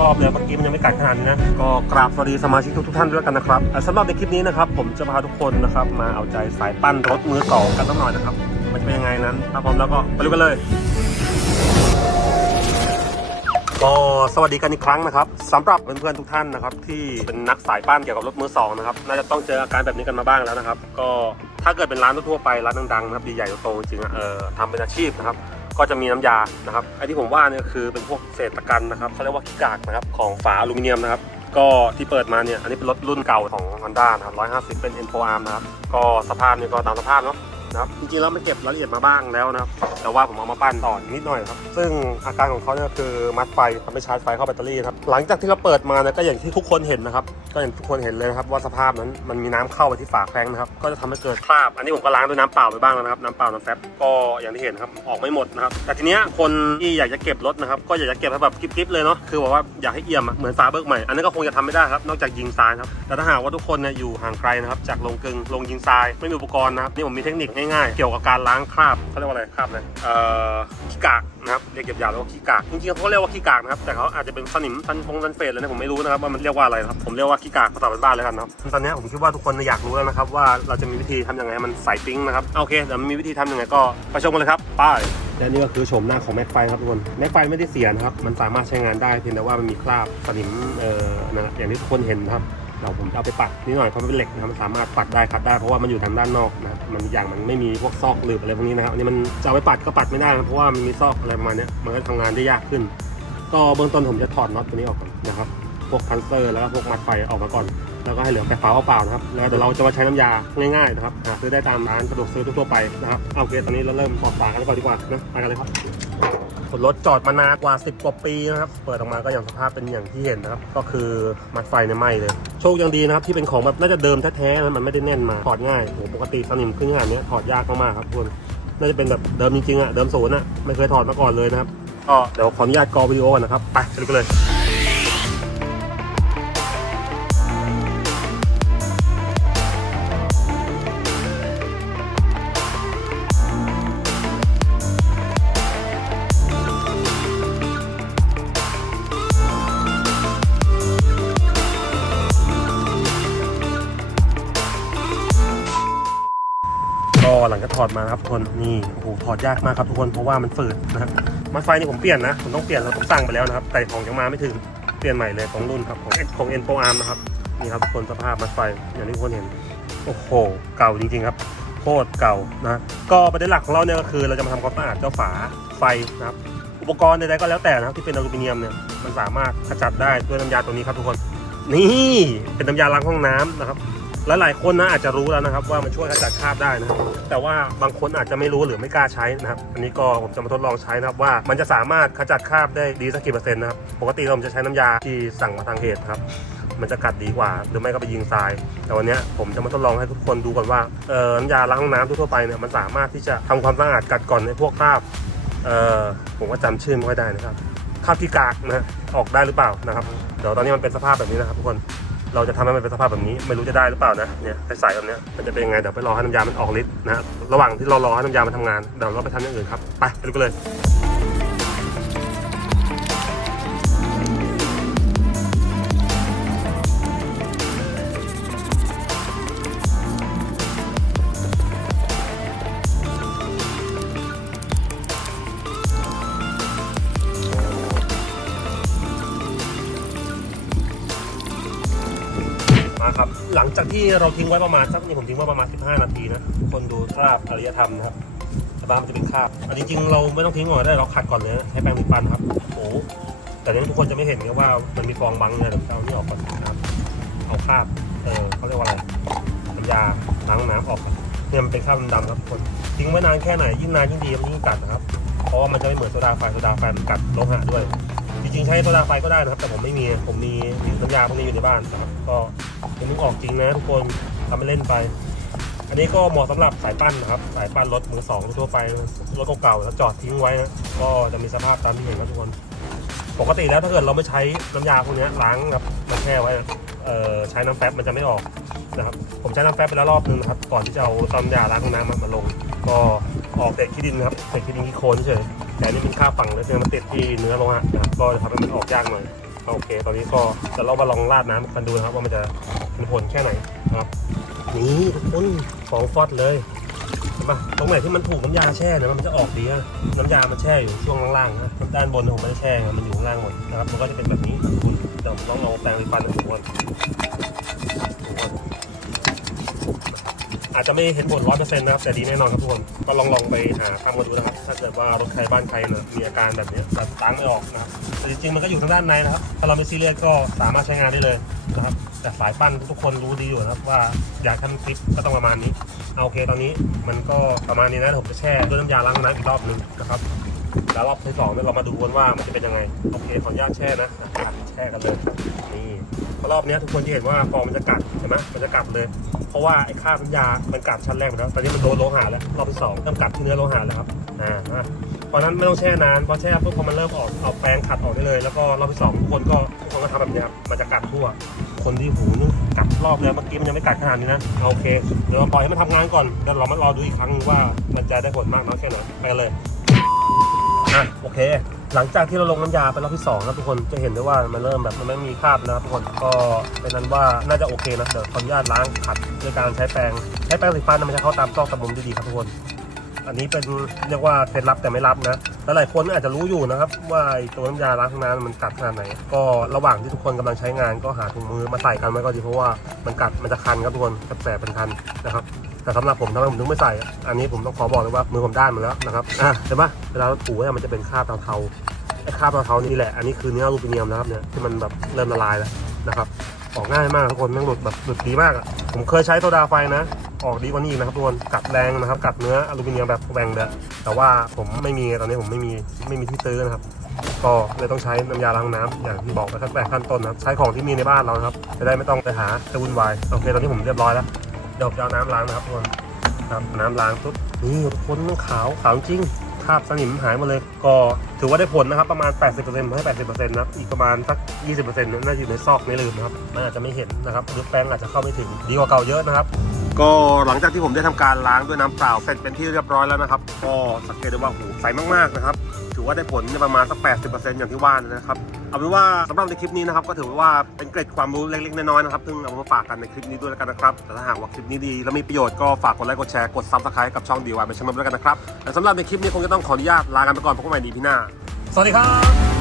รอบเลยเมื่อกี้มันยังไม่กัดขนาดนี้นะ ก็กราบสวัสดีสมาชิกทุกท่านด้วยกันนะครับสำหรับในคลิปนี้นะครับ ผมจะพาทุกคนนะครับมาเอาใจสายปั้นรถมือสองกันสักหน่อยนะครับ มันจะเป็นยังไงนั้นถ้าพร้อมแล้วก็ไปดูกันเลยก็สวัสดีกันอีกครั้งนะครับสำหรับเพื่อนๆทุกท่านนะครับที่เป็นนักสายปั้นเกี่ยวกับรถมือสองนะครับน่าจะต้องเจออาการแบบนี้กันมาบ้างแล้วนะครับ ก็ถ้าเกิดเป็นร้านทั่วไปร้านดังๆนะครับใหญ่ๆโตจริงๆเอ่อทำเป็นอาชีพนะครับ ก็จะมีน้ำยานะครับไอ้ที่ผมว่าเนี่ยคือเป็นพวกเศษตะกันนะครับเขาเรียกว่าขี้กากนะครับของฝาอลูมิเนียมนะครับก็ที่เปิดมาเนี่ยอันนี้เป็นรถรุ่นเก่าของ Honda นะครับ150 เป็น N4 Arm นะครับก็สภาพเนี่ยก็ตามสภาพเนาะ นะครับจริงๆแล้วมันเก็บรายละเอียดมาบ้างแล้วนะครับแต่ว่าผมเอามาปั้นต่อนิดหน่อยครับซึ่งอาการของเขาเนี่ยคือมัดไฟทำให้ชาร์จไฟเข้าแบตเตอรี่ครับหลังจากที่เราเปิดมาเนี่ยก็อย่างที่ทุกคนเห็นนะครับก็อย่างทุกคนเห็นเลยนะครับว่าสภาพนั้นมันมีน้ำเข้าไปที่ฝาแคร้งนะครับก็จะทำให้เกิดคราบ อันนี้ผมก็ล้างด้วยน้ำเปล่าไปบ้างแล้วนะครับน้ำเปล่าน้ำแฟบก็อย่างที่เห็นครับออกไม่หมดนะครับแต่ทีเนี้ยคนที่อยากจะเก็บรถนะครับก็อยากจะเก็บให้แบบกริบๆเลยเนาะคือบอกว่าอยากให้เอี่ยมเหมือนฝาเบิกใหม่อันนั้นก็คงจะทำไม่ได้ครับนอกจากยิงทรายครับแต่ถ้าหากว่าทุกคนเนี่ยอยู่ห่างไกลนะครับจากลงกึงลงยิงทรายไม่มีอุปกรณ์นะครับนี่ผมมีเทคนิคง่ายๆ เกี่ยวกับการล้างคราบเขาเรียกว่าอะไรคราบเลยเอ่อขี้กากนะครับเรียกเก็บยาวแล้วขี้กากจริงๆเขาเรียกว่าขี้กากนะครับแต่เขาอาจจะเป็นสนิมซันฟงซันเฟสเลยนะผมไม่รู้นะครับว่ามันเรียกว่าอะไรครับผมเรียกว่าขี้กากภาษาบ้านๆเลยกันนะครับตอนนี้ผมคิดว่าทุกคนอยากรู้แล้วนะครับว่าเราจะมีวิธีทำยังไงให้มันใสปิ๊งนะครับโอเคเดี๋ยวมีวิธีทำยังไงก็ไปชมกันเลยครับไปและนี่ก็คือโฉมหน้าของแม็กไฟครับทุกคนแม็กไฟไม่ได้เสียนะครับมันสามารถใช้งานได้เพียงแต่ว่ามันมีคราบสนิมเอ่อนะอย่างที่ทุกคนเห็นครับ เราผมเอาไปปัดนิดหน่อยเพราะมันเป็นเหล็กนะครับมันสามารถปัดได้คัดได้เพราะว่ามันอยู่ทางด้านนอกนะมันอย่างมันไม่มีพวกซอกหลืบอะไรพวกนี้นะครับอันนี้มันจะเอาไปปัดก็ปัดไม่ได้นะเพราะว่ามันมีซอกอะไรประมาณนี้มันก็ทำงานได้ยากขึ้น ก็เบื้องต้นผมจะถอดน็อตตัวนี้ออกก่อนนะครับพวกพันเซอร์แล้วก็พวกมัดไฟออกมาก่อน แล้วก็ให้เหลือแต่ฝาเปล่าๆนะครับแล้วเดี๋ยวเราจะมาใช้น้ำยาง่ายๆนะครับหาซื้อได้ตามร้านสะดวกซื้อทั่วไปนะครับเอาโอเคตอนนี้เราเริ่มถอดฝากันก่อนดีกว่านะไปกันเลยครับ รถจอดมานานกว่า 10 กว่าปีนะครับ เปิดออกมาก็อย่างสภาพเป็นอย่างที่เห็นนะครับ ก็คือมัดไฟในไหม้เลย โชคยังดีนะครับที่เป็นของแบบน่าจะเดิมแท้ๆนะมันไม่ได้แน่นมา ถอดง่ายโอ้โหปกติสนิมขึ้นขนาดนี้ถอดยากมากๆครับทุกคนน่าจะเป็นแบบเดิมจริงๆอะเดิมศูนย์อะไม่เคยถอดมาก่อนเลยนะครับก็เดี๋ยวขออนุญาตกอวิดีโอก่อนนะครับ ไปกันเลย หลังจากถอดมาครับทุกคนนี่โอ้โหถอดยากมากครับทุกคนเพราะว่ามันฝืดนะครับมัดไฟนี่ผมเปลี่ยนนะผมต้องเปลี่ยนเราผมสั่งไปแล้วนะครับ แต่ของยังมาไม่ถึงเปลี่ยนใหม่เลยของรุ่นครับของของเอ็นโปอาร์มนะครับนี่ครับทุกคนสภาพมัดไฟอย่างที่ทุกคนเห็นโอ้โหเก่าจริง ๆ ครับโคตรเก่านะก็ประเด็นหลักของเราเนี่ยก็คือเราจะมาทำความสะอาดเจ้าฝาไฟนะครับอุปกรณ์ใดๆก็แล้วแต่นะครับที่เป็นอลูมิเนียมเนี่ยมันสามารถขจัดได้ด้วยน้ำยาตัวนี้ครับทุกคน นี่เป็นน้ำยาล้างห้องน้ำนะครับ หลายคนนะอาจจะรู้แล้วนะครับ ว่ามันช่วยขจัดคราบได้นะแต่ว่าบางคนอาจจะไม่รู้หรือไม่กล้าใช้นะครับอันนี้ก็ผมจะมาทดลองใช้นะครับว่ามันจะสามารถขจัดคราบได้ดีสักกี่เปอร์เซ็นต์นะครับปกติเราจะใช้น้ำยาที่สั่งมาทางเพจครับมันจะกัดดีกว่า หรือไม่ก็ไปยิงทราย แต่วันนี้ผมจะมาทดลองให้ทุกคนดูก่อนว่าเออน้ำยาล้างห้องน้ำทั่วไปเนี่ยมันสามารถที่จะทำความสะอาดกัดก่อนในพวกคราบเออผมก็จำชื่อไม่ค่อยได้นะครับคราบที่กากนะออกได้หรือเปล่านะครับเดี๋ยวตอนนี้มันเป็นสภาพแบบนี้นะครับทุกคน เราจะทำให้มันเป็นสภาพแบบนี้ไม่รู้จะได้หรือเปล่านะเนี่ยใส่แบบเนี้ยมันจะเป็นยังไงเดี๋ยวไปรอให้น้ำยามันออกฤทธิ์นะฮะระหว่างที่เรารอให้น้ำยามันทำงานเดี๋ยวเราไปทำอย่างอื่นครับไปไปดูกันเลย ครับ หลังจากที่เราทิ้งไว้ประมาณสักนี่ผมทิ้งไว้ประมาณ 15 นาทีนะคนดูคราบอารยธรรมนะครับแต่บ้านมันจะเป็นคราบอันนี้จริงเราไม่ต้องทิ้งก่อนได้เราขัดก่อนเลยนะใช้แปรงสีฟันครับโอ้แต่นี้ทุกคนจะไม่เห็นไงว่ามันมีฟองบังเนี่ยเดี๋ยวจะเอานี่ออกก่อนนะครับเอาคราบเออเขาเรียกว่าอะไรน้ำยาล้างน้ำออกก่อนเนี่ยมันเป็นคราบดำๆครับทุกคนทิ้งไว้นานแค่ไหนยิ่งนานยิ่งดีมันยิ่งกัดนะครับเพราะว่ามันจะไม่เหมือนโซดาไฟโซดาไฟมันกัดโลหะด้วย จริงๆใช้โซดาไฟก็ได้นะครับ แต่ผมไม่มี ผมมีน้ำยาพวกนี้อยู่ในบ้านนะครับ ก็เป็นนึกออกจริงนะทุกคนทำไปเล่นไป อันนี้ก็เหมาะสำหรับสายปั้นนะครับ สายปั้นรถมือสองทั่วไป รถเก่าๆแล้วจอดทิ้งไว้นะก็จะมีสภาพตามที่เห็นครับทุกคน ปกติแล้วถ้าเกิดเราไม่ใช้น้ำยาพวกนี้ล้างครับมาแช่ไว้เออใช้น้ำแฟบมันจะไม่ออกนะครับ ผมใช้น้ำแฟบไปแล้วรอบนึงนะครับ ก่อนที่จะเอาน้ำยาล้างห้องน้ำมาลง ก็ออกเศษขี้ดินครับเศษขี้ดินขี้โคลนเฉย แต่นี่เป็นค่าฝังแล้วเนี่ยมันติดที่เนื้อโลหะนะครับก็จะทำให้มันออกยากหน่อยโอเค ตอนนี้ก็จะเรามาลองราดน้ำกันดูนะครับว่ามันจะมีผลแค่ไหนนะครับนี่ทุกคนสองฟอดเลยเห็นปะตรงไหนที่มันถูกน้ำยาแช่เนี่ยมันจะออกดีอะน้ำยามันแช่อยู่ช่วงล่างๆนะด้านบนผมไม่ได้แช่ไงมันอยู่ข้างล่างหมดนะครับมันก็จะเป็นแบบนี้ทุกคนเดี๋ยวลองเอาแปรงสีฟันนะทุกคนทุกคน อาจจะไม่เห็นผลร้อยเปอร์เซ็นต์นะครับแต่ดีแน่นอนครับทุกคนก็ลองลองไปหาทำมาดูนะครับ ถ้าเกิดว่ารถใครบ้านใครเนี่ยมีอาการแบบนี้แบบล้งไม่ออกนะครับแต่จริงๆมันก็อยู่ทางด้านในนะครับ ถ้าเราไม่ซีเรียสก็สามารถใช้งานได้เลยนะครับแต่สายปั้นทุกคนรู้ดีอยู่นะครับว่าอยากทำคลิปก็ต้องประมาณนี้เอาโอเคตอนนี้มันก็ประมาณนี้นะผมจะแช่ด้วยน้ำยาล้างน้ำอีกรอบหนึ่งนะครับแล้วรอบที่สองเนี่ยเรามาดูกันว่ามันจะเป็นยังไงโอเคขออนุญาตแช่นะแช่กันเลยนี่รอบนี้ทุกคนจะเห็นว่าฟองมันจะกัดเห็นไหมมันจะกัดเลย เพราะว่าไอ้คราบน้ำยามันกัดชั้นแรกไปแล้วตอนนี้มันโดนโลหะแล้วรอบที่สองเริ่มกัดที่เนื้อโลหะแล้วครับอ่าอะเพราะนั้นไม่ต้องแช่นานพอแช่ปุ๊บพอมันเริ่มออกเอาแปรงขัดออกได้เลย แล้วก็รอบที่สองทุกคนก็ทุกคนก็ทำแบบนี้ครับมันจะกัดทั่ว คนที่หูนึงกัดรอบเลยเมื่อกี้มันยังไม่กัดขนาดนี้นะโอเคเดี๋ยวเราปล่อยให้มันทำงานก่อนเดี๋ยวเรามารอดูอีกครั้งว่ามันจะได้ผลมากน้อยแค่ไหนไปเลยอะโอเค หลังจากที่เราลงน้ำยาไปรอบที่สองนะทุกคนจะเห็นได้ว่ามันเริ่มแบบมันไม่มีคราบนะครับทุกคนก็เป็นนั้นว่าน่าจะโอเคนะเดี๋ยวขออนุญาตล้างขัดด้วยการใช้แปรงใช้แปรงสีฟันนะมันจะเข้าตามซอกตามมุมได้ดีครับทุกคน อันนี้เป็นเรียกว่าเคล็ดลับแต่ไม่ลับนะแล้วหลายคนอาจจะรู้อยู่นะครับ ว่าตัวน้ำยาล้างห้องน้ำมันกัดขนาดไหน ก็ระหว่างที่ทุกคนกำลังใช้งานก็หาถุงมือมาใส่กันไว้ก็ดีเพราะว่ามันกัดมันจะคันครับทุกคนแสบเป็นคันนะครับ แต่สำหรับผมทำไมผมถึงไม่ใส่ อันนี้ผมต้องขอบอกเลยว่ามือผมด้านมาแล้วนะครับอะเห็นปะเวลาเราถูเนี่ยมันจะเป็นคราบเทาๆไอ้คราบเทาๆนี่แหละอันนี้คือเนื้ออลูมิเนียมนะครับเนี่ยที่มันแบบเริ่มละลายแล้วนะครับออกง่ายมากทุกคนแม่งหลุดแบบหลุดดีมากอะผมเคยใช้โซดาไฟนะ ออกดีกว่านี้อีกนะครับทุกคนกัดแรงนะครับกัดเนื้ออลูมิเนียมแบบแหว่งเดะแต่ว่าผมไม่มีตอนนี้ผมไม่มีไม่มีที่ซื้อนะครับก็เลยต้องใช้น้ำยาล้างน้ำอย่างที่บอกไปตั้งแต่ขั้นต้นนะใช้ของที่มีในบ้านเรานะครับจะได้ไม่ต้องไปหาจะวุ่นวายโอเคตอนนี้ผมเรียบร้อยแล้ว เดี๋ยวจะเอาน้ำล้างนะครับทุกคนครับน้ำล้างปุ๊บนี่ทุกคนมันขาวขาวจริงคราบสนิมหายหมดเลยก็ถือว่าได้ผลนะครับ ประมาณ 80%ให้ 80%นะครับอีกประมาณสัก 20%นั้นน่าจะอยู่ในซอกไม่ลืมนะครับมันอาจจะไม่เห็นนะครับหรือแป้งอาจจะเข้าไม่ถึงดีกว่าเก่าเยอะนะครับ ก็หลังจากที่ผมได้ทำการล้างด้วยน้ำเปล่าเสร็จเป็นที่เรียบร้อยแล้วนะครับ ก็สังเกตได้ว่าหูใสมากๆนะครับ ถือว่าได้ผลประมาณสัก 80%อย่างที่ว่านะครับ เอาเป็นว่าสำหรับในคลิปนี้นะครับก็ถือว่าเป็นเกร็ดความรู้เล็กๆน้อยๆนะครับซึ่งเอามาฝากกันในคลิปนี้ด้วยแล้วกันนะครับแต่ถ้าหากว่าคลิปนี้ดีและมีประโยชน์ก็ฝากกดไลค์กดแชร์กดซับสไครต์กับช่องดีวายเป็นช่องด้วยกันนะครับแต่สำหรับในคลิปนี้คงจะต้องขออนุญาตลากันไปก่อนพบกันใหม่ดีพี่หน้าสวัสดีครับ